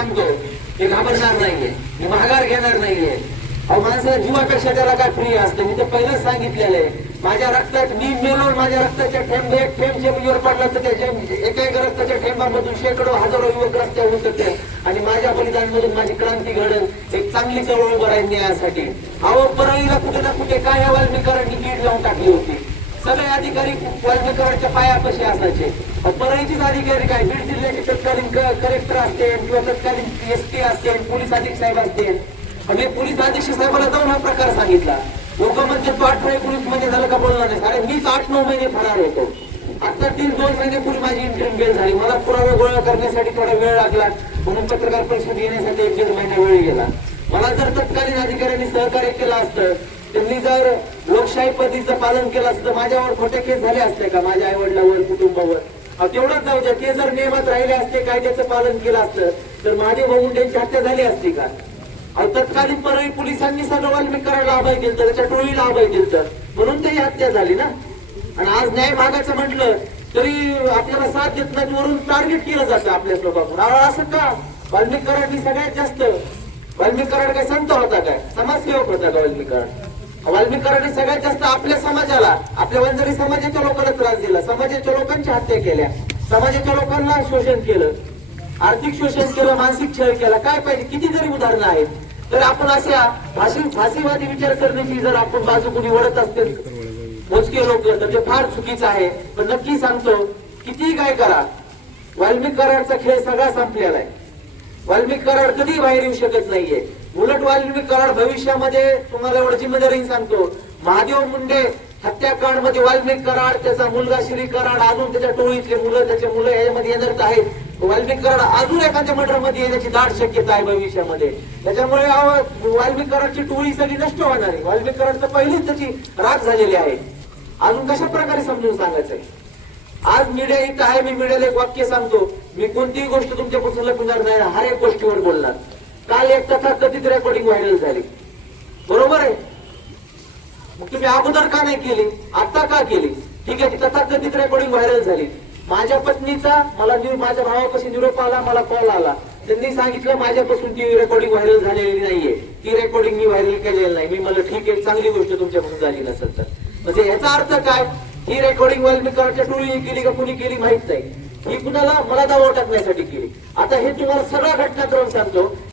सांगतो मी घाबरणार नाहीये, मी माघार घेणार नाहीये. अहो माणसाला जीवापेक्षा त्याला काय प्रिय असतं. मी तर पहिलंच सांगितलेलं आहे, माझ्या रक्तात मी मेलो, माझ्या रक्ताच्या थेंब एक थेंब जमिनीवर पडला तर त्याच्या एका रक्ताच्या थेंबामधून शेकडो हजारो युवक रस्त्यावर उतरते आणि माझ्या बलिदानमधून माझी क्रांती घडल, एक चांगली चळवळ उभं राहील न्यायासाठी. अहो परळीला कुठे ना कुठे काय या वाल्मिकारांनी कीड लावून टाकली होती. सगळे अधिकारी वाल्मिकारांच्या पायापाशी असायचे. परळीचेच अधिकारी काय, बीड जिल्ह्याचे तत्कालीन कलेक्टर असते किंवा तत्कालीन एसपी असते, पोलीस अधीक्षक साहेब असते. आम्ही पोलीस अधीक्षक साहेबांना जाऊन हा प्रकार सांगितला. लोक म्हणजे तो 8 पोलीस मध्ये झालं का बोलणार नाही. अरे मीच 8-9 महिने फरार होतो. आता 2 महिन्यापूर्वी माझी इंटरिम बेल झाली. मला पुरावे गोळा करण्यासाठी थोडा वेळ लागला, म्हणून पत्रकार परिषद येण्यासाठी 1-1.5 महिना वेळ गेला. मला जर तत्कालीन अधिकाऱ्यांनी सहकार्य केलं असतं, त्यांनी जर लोकशाही पद्धतीचं पालन केलं असतं, माझ्यावर खोटे केस झाले असते का, माझ्या आई वडिलांवर, कुटुंबावर? तेवढंच जाऊ द्या, ते जर नियमात राहिले असते, कायद्याचं पालन केलं असतं, तर माझे भाऊंड्यांची हत्या झाली असती का? तत्कालीन परळी पोलिसांनी सगळं वाल्मिकाराला अभय दिलं, त्याच्या टोळीला अभय दिलं, म्हणून त्याची हत्या झाली ना. आणि आज न्याय मागायचं म्हटलं तरी आपल्याला साथ देत नाही, वरून टार्गेट केलं जातं आपल्याच लोकांकडून. असं का? वाल्मिकारांनी सगळ्यात जास्त, वाल्मिकाराड काय संत होता काय, समाजसेवक होता का वाल्मिकाराड? वाल्मिकारांनी सगळ्यात जास्त आपल्या समाजाला, आपल्या वंजारी समाजाच्या लोकांना त्रास दिला, समाजाच्या लोकांची हत्या केल्या, समाजाच्या लोकांना शोषण केलं, आर्थिक शोषण केलं, मानसिक छळ केला. काय पाहिजे? किती जरी उदाहरणं आहेत. तर आपण अशा फाशीवादी विचारसरणीची जर आपण बाजू कुणी वळत असतील मोजके लोक, तर ते फार चुकीचं आहे. पण नक्की सांगतो, किती काय करा, वाल्मिक कराडचा खेळ सगळा संपलेला आहे. वाल्मिक कराड कधी बाहेर येऊ शकत नाहीये. उलट वाल्मिक कराड भविष्यामध्ये, तुम्हाला एवढं जिम्मेदारीने सांगतो, महादेव मुंडे हत्याकांड मध्ये वाल्मिक कराड, त्याचा मुलगा श्री कराड, अजून त्याच्या टोळीतले मुलं, त्याचे मुलं यामध्ये येणार आहेत. वाल्मिक कराड अजून एखाद्या मर्डर मध्ये येण्याची दाट शक्यता आहे भविष्यामध्ये. त्याच्यामुळे वाल्मिक कराडची टोळी सगळी नष्ट होणार आहे. वाल्मिक कराड तर पहिलीच त्याची राख झालेली आहे. अजून कशा प्रकारे समजून सांगायचंय? आज मीडिया इथं आहे, मी मीडियाला एक वाक्य सांगतो, मी कोणतीही गोष्ट तुमच्यापासून लपवणार नाही, हर एक गोष्टीवर बोलणार. काल एक तथाकथित रेकॉर्डिंग व्हायरल झाली, बरोबर आहे? मग तुम्ही अगोदर का नाही केली, आता का केली? ठीक आहे, तथाकथित रेकॉर्डिंग व्हायरल झाली. माझ्या पत्नीचा मला माझ्या भावापाशी निरोप आला, मला कॉल आला, त्यांनी सांगितलं माझ्यापासून ती रेकॉर्डिंग व्हायरल झालेली नाहीये, ती रेकॉर्डिंग मी व्हायरल केलेली नाही. मी मला ठीक आहे, चांगली गोष्ट तुमच्यापासून झाली नसेल तर. म्हणजे याचा अर्थ काय? ही रेकॉर्डिंग वाल्मिकाराडच्या टोळीने केली का कुणी केली माहित नाही, ही कुणाला मला दावा टाकण्यासाठी केली. आता हे तुम्हाला सगळा घटनाक्रम सांगतो.